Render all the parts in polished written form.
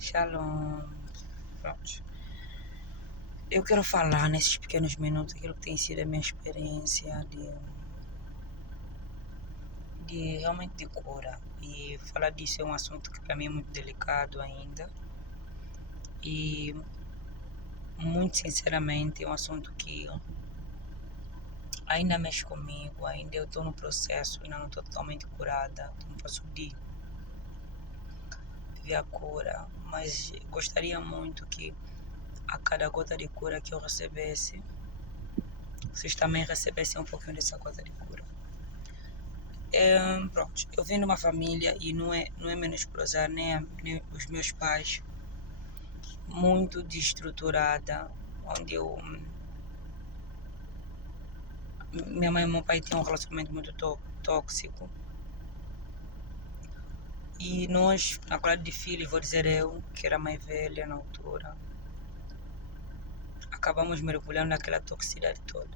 Shalom. Pronto. Eu quero falar nesses pequenos minutos aquilo que tem sido a minha experiência de realmente de cura. E falar disso é um assunto que para mim é muito delicado ainda. E muito sinceramente é um assunto que ainda mexe comigo, ainda eu estou no processo, ainda não estou totalmente curada, não posso ver a cura, mas gostaria muito que a cada gota de cura que eu recebesse, vocês também recebessem um pouquinho dessa gota de cura. Pronto, eu venho de uma família e não é menosprezar nem os meus pais, muito desestruturada, onde minha mãe e meu pai tinham um relacionamento muito tóxico. E nós, na qualidade de filhos, vou dizer eu, que era mais velha na altura, acabamos mergulhando naquela toxicidade toda.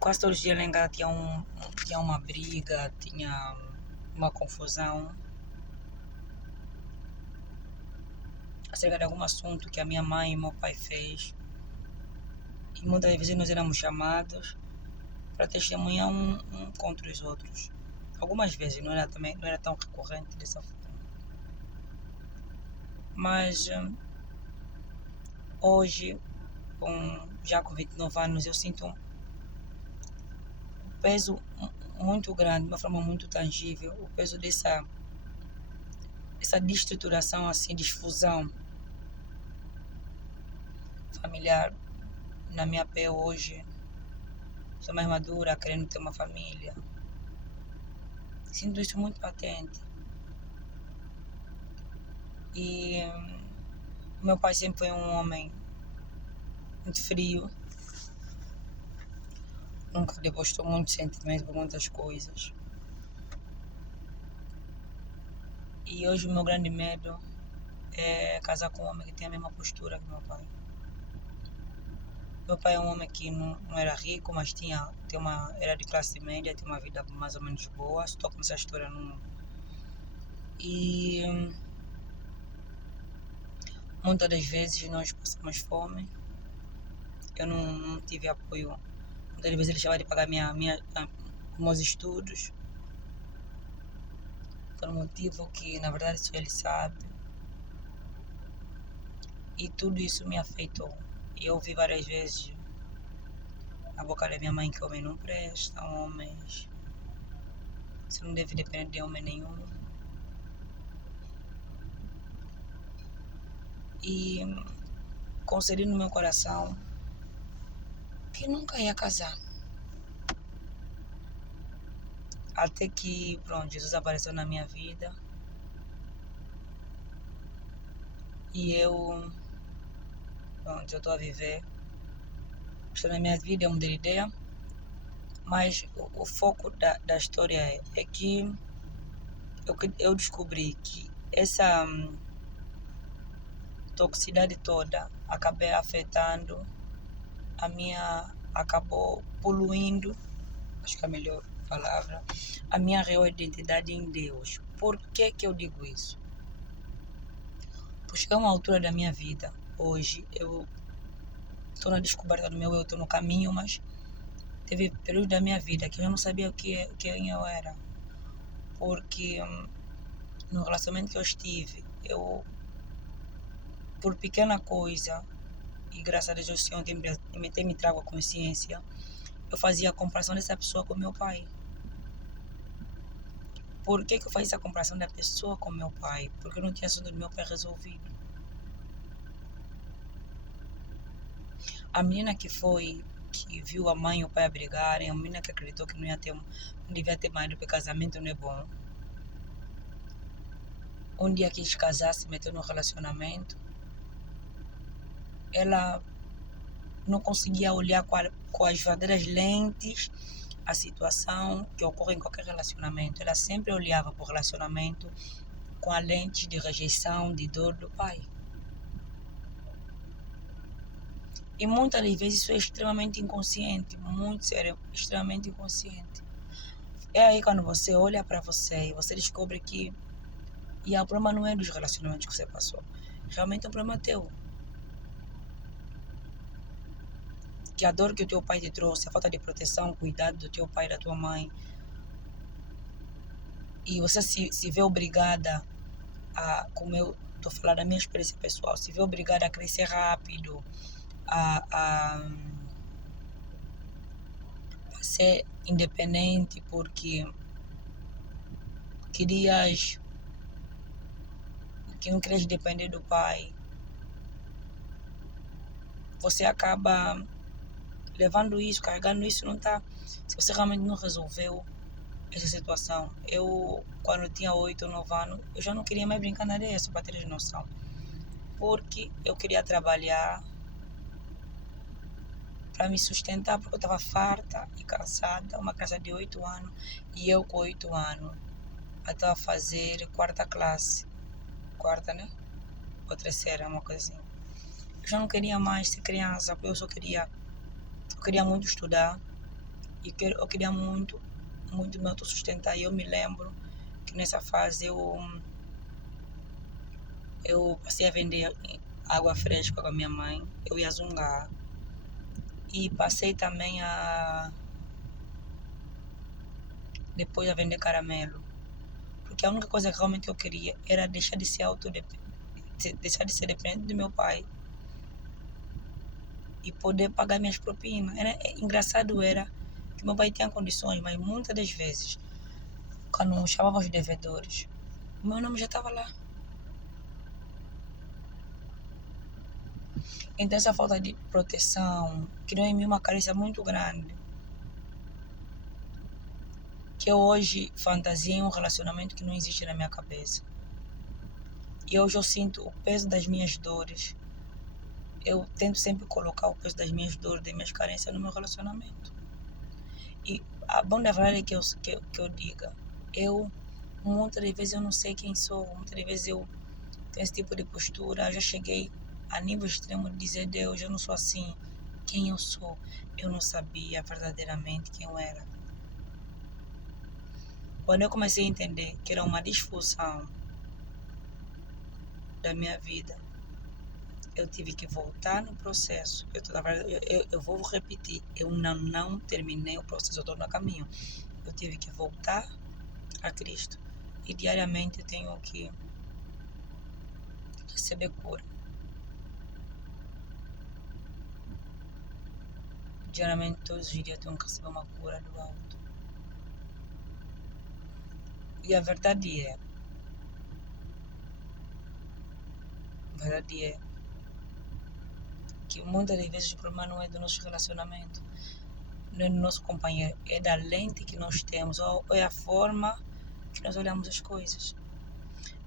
Quase todos os dias lá em casa tinha uma briga, tinha uma confusão acerca de algum assunto que a minha mãe e meu pai fez. E muitas vezes nós éramos chamados para testemunhar um contra os outros. Algumas vezes, não era tão recorrente dessa forma. Mas hoje, já com 29 anos, eu sinto um peso muito grande, de uma forma muito tangível, o peso dessa destruturação, assim, difusão familiar na minha pele hoje. Sou mais madura, querendo ter uma família. Sinto isso muito patente. E meu pai sempre foi um homem muito frio. Nunca demonstrou muito sentimento por muitas coisas. E hoje o meu grande medo é casar com um homem que tem a mesma postura que meu pai. Meu pai é um homem que não era rico, mas era de classe média, tinha uma vida mais ou menos boa. Estou com essa história no... E muitas das vezes nós passamos fome. Eu não tive apoio. Muitas vezes ele deixava de pagar meus estudos. Por um motivo que na verdade só ele sabe. E tudo isso me afetou. E eu ouvi várias vezes na boca da minha mãe que homem não presta, homens. Você não deve depender de homem nenhum. E concedi no meu coração que nunca ia casar. Até que, pronto, Jesus apareceu na minha vida. E eu estou a viver. Estou na minha vida, é uma ideia. Mas o foco da história é que eu descobri que essa toxicidade toda acabei afetando acabou poluindo, acho que é a melhor palavra, a minha real identidade em Deus. Por que eu digo isso? Porque é uma altura da minha vida, hoje, eu estou na descoberta do meu eu, estou no caminho, mas teve períodos da minha vida que eu não sabia quem eu era. Porque no relacionamento que eu estive, por pequena coisa, e graças a Deus o Senhor tem me trago a consciência, eu fazia a comparação dessa pessoa com meu pai. Por que eu fazia essa comparação da pessoa com meu pai? Porque eu não tinha assunto do meu pai resolvido. A menina que viu a mãe e o pai a brigarem, a menina que acreditou que não devia ter marido porque casamento não é bom. Um dia quis casar, se meteu no relacionamento. Ela não conseguia olhar com as verdadeiras lentes a situação que ocorre em qualquer relacionamento. Ela sempre olhava para o relacionamento com a lente de rejeição, de dor do pai. E muitas das vezes isso é extremamente inconsciente, muito sério, extremamente inconsciente. É aí quando você olha para você e você descobre que E o problema não é dos relacionamentos que você passou. Realmente é um problema teu. Que a dor que o teu pai te trouxe, a falta de proteção, cuidado do teu pai e da tua mãe, e você se vê obrigada como eu estou falando da minha experiência pessoal, se vê obrigada a crescer rápido, a ser independente porque querias, que não querias depender do pai, você acaba levando isso, carregando isso, não tá. Se você realmente não resolveu essa situação, eu quando eu tinha 8 ou 9 anos, eu já não queria mais brincar na areia, só para ter noção. Porque eu queria trabalhar para me sustentar, porque eu estava farta e cansada, uma criança de 8 anos, e eu com 8 anos, eu estava a fazer quarta classe, quarta, né? Ou terceira, uma coisa assim. Eu já não queria mais ser criança, porque eu queria muito estudar, e eu queria muito me autossustentar. E eu me lembro que nessa fase eu passei a vender água fresca com a minha mãe, eu ia zungar. E passei também depois a vender caramelo. Porque a única coisa que realmente eu queria era deixar de ser deixar de ser dependente do meu pai e poder pagar minhas propinas. Engraçado era que meu pai tinha condições, mas muitas das vezes, quando chamava os devedores, o meu nome já estava lá. Então essa falta de proteção criou em mim uma carência muito grande. Que eu hoje fantasiei um relacionamento que não existe na minha cabeça. E hoje eu sinto o peso das minhas dores. Eu tento sempre colocar o peso das minhas dores, das minhas carências no meu relacionamento. E a bom da verdade é que eu diga, muitas vezes eu não sei quem sou, muitas vezes eu tenho esse tipo de postura, eu já cheguei a nível extremo de dizer, Deus, eu não sou assim, quem eu sou? Eu não sabia verdadeiramente quem eu era. Quando eu comecei a entender que era uma disfunção da minha vida, eu tive que voltar no processo. Eu vou repetir, eu não terminei o processo, eu estou no caminho. Eu tive que voltar a Cristo. E diariamente eu tenho que receber cura. Diariamente, todos os dias eu tenho que receber uma cura do alto. E a verdade é que muitas das vezes o problema não é do nosso relacionamento, não é do nosso companheiro, é da lente que nós temos, ou é a forma que nós olhamos as coisas.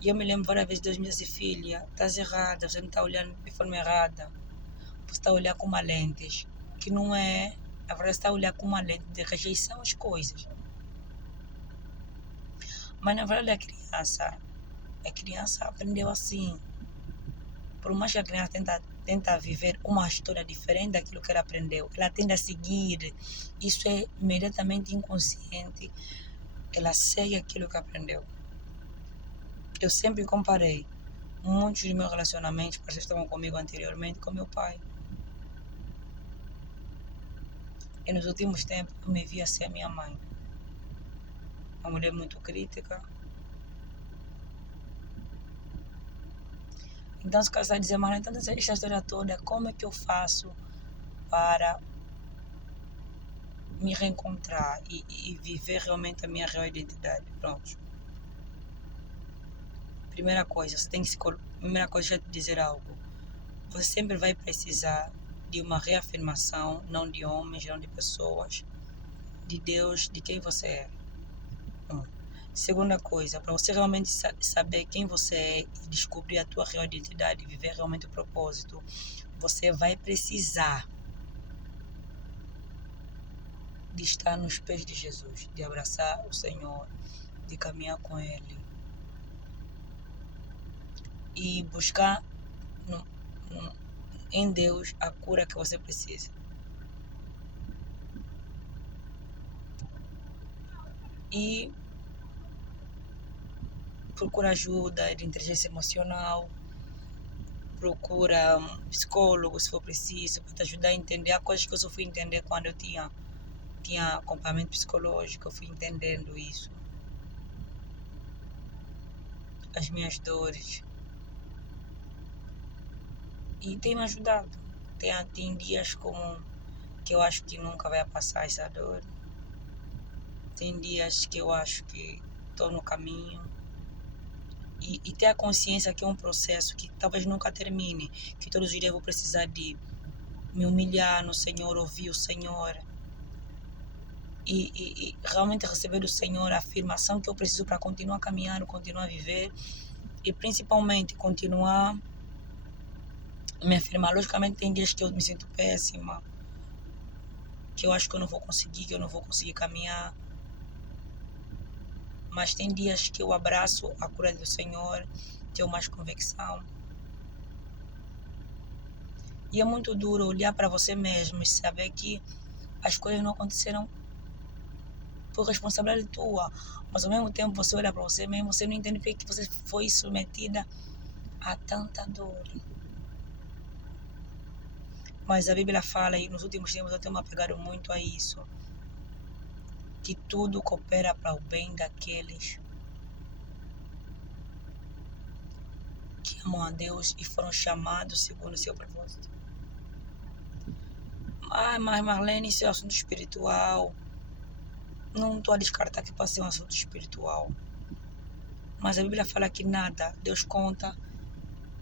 E eu me lembro várias vezes Deus me disse, filha, estás errada, você não está olhando de forma errada, você está a olhar com uma lente que não é, a verdade está a olhar com uma lente de rejeição às coisas. Mas na verdade a criança aprendeu assim. Por mais que a criança tenta viver uma história diferente daquilo que ela aprendeu, ela tende a seguir, isso é imediatamente inconsciente, ela segue aquilo que aprendeu. Eu sempre comparei muitos dos meus relacionamentos, porque vocês estavam comigo anteriormente, com meu pai. E nos últimos tempos eu me via ser a minha mãe. Uma mulher muito crítica. Então se casar dizer, mas então essa história toda, como é que eu faço para me reencontrar e viver realmente a minha real identidade? Pronto. Primeira coisa, primeira coisa, deixa eu te dizer algo. Você sempre vai precisar de uma reafirmação, não de homens, não de pessoas, de Deus, de quem você é. Segunda coisa, para você realmente saber quem você é e descobrir a tua real identidade, viver realmente o propósito, você vai precisar de estar nos pés de Jesus, de abraçar o Senhor, de caminhar com Ele e buscar em Deus a cura que você precisa. E procura ajuda de inteligência emocional, procura um psicólogo se for preciso, para te ajudar a entender. Há coisas que eu só fui entender quando eu tinha acompanhamento psicológico, eu fui entendendo isso, as minhas dores, e tem me ajudado. Tem dias como que eu acho que nunca vai passar essa dor, tem dias que eu acho que estou no caminho, e ter a consciência que é um processo que talvez nunca termine, que todos os dias eu vou precisar de me humilhar no Senhor, ouvir o Senhor, e realmente receber do Senhor a afirmação que eu preciso para continuar caminhando, continuar a viver, e principalmente continuar a me afirmar. Logicamente tem dias que eu me sinto péssima, que eu acho que eu não vou conseguir caminhar, mas tem dias que eu abraço a cura do Senhor, tenho mais convicção. E é muito duro olhar para você mesmo e saber que as coisas não aconteceram por responsabilidade tua, mas ao mesmo tempo você olha para você mesmo, você não entende porque que você foi submetida a tanta dor. Mas a Bíblia fala, e nos últimos tempos eu tenho me apegado muito a isso, que tudo coopera para o bem daqueles que amam a Deus e foram chamados segundo o seu propósito. Mas Marlene, isso é um assunto espiritual. Não estou a descartar que pode ser um assunto espiritual. Mas a Bíblia fala que nada, Deus conta.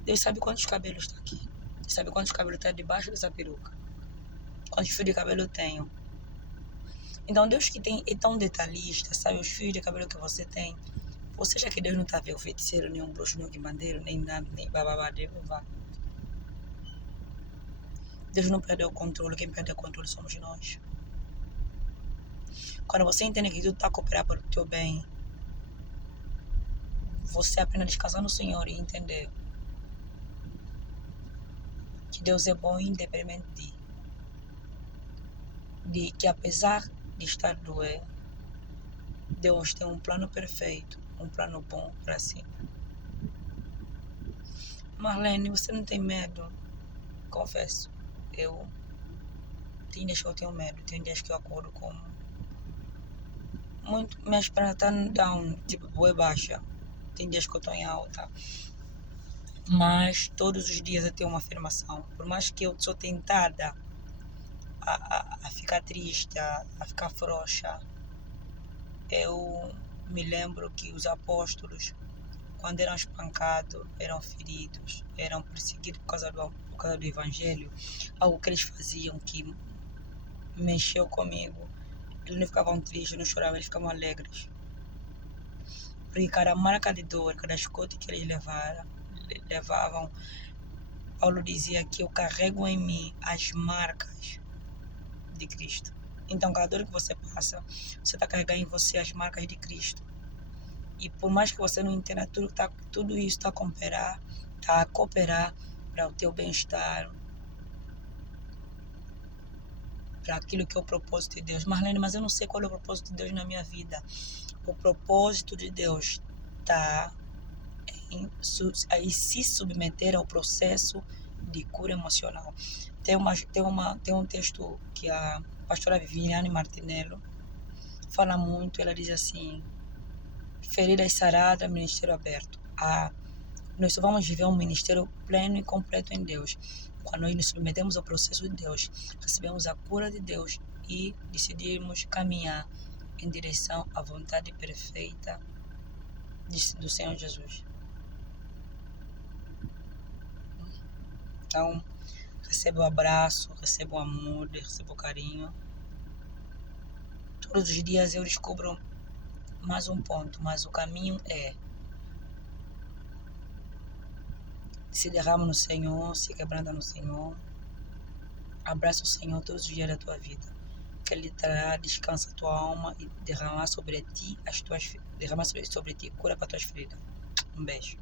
Deus sabe quantos cabelos estão aqui. Deus sabe quantos cabelos estão debaixo dessa peruca. Quantos fios de cabelo eu tenho. Então Deus que é tão detalhista, sabe os fios de cabelo que você tem. Você acha que Deus não está vendo o feiticeiro, nem um bruxo, nem um quimbandeiro, nem nada, nem bababá, babá. Deus não perdeu o controle, quem perde o controle somos nós. Quando você entende que tudo está cooperando para o teu bem, você apenas descansar no Senhor e entender que Deus é bom independente de que apesar de estar doendo, Deus tem um plano perfeito, um plano bom para si. Marlene, você não tem medo? Confesso, tem dias que eu tenho medo, tem dias que eu acordo como muito, minha esperança está down, tipo, boa baixa. Tem dias que eu estou em alta. Mas todos os dias eu tenho uma afirmação. Por mais que eu sou tentada a ficar triste, a ficar frouxa, eu me lembro que os apóstolos, quando eram espancados, eram feridos, eram perseguidos por causa do Evangelho, algo que eles faziam que mexeu comigo. Eles não ficavam tristes, não choravam, eles ficavam alegres. Porque cada marca de dor, cada escote que eles levavam, Paulo dizia que eu carrego em mim as marcas de Cristo. Então, cada dor que você passa, você está carregando em você as marcas de Cristo. E por mais que você não entenda tudo isso está a cooperar para o teu bem-estar, para aquilo que é o propósito de Deus. Marlene, mas eu não sei qual é o propósito de Deus na minha vida. O propósito de Deus está em se submeter ao processo de cura emocional. Tem um texto que a pastora Viviane Martinello fala muito. Ela diz assim: feridas saradas, ministério aberto. Nós só vamos viver um ministério pleno e completo em Deus quando nós nos submetemos ao processo de Deus, recebemos a cura de Deus e decidimos caminhar em direção à vontade perfeita do Senhor Jesus. Então, receba o abraço, receba o amor, receba o carinho. Todos os dias eu descubro mais um ponto, mas o caminho é: se derrama no Senhor, se quebranta no Senhor, abraça o Senhor todos os dias da tua vida, que Ele trará descanso à tua alma e derramar sobre ti cura para as tuas feridas. Um beijo.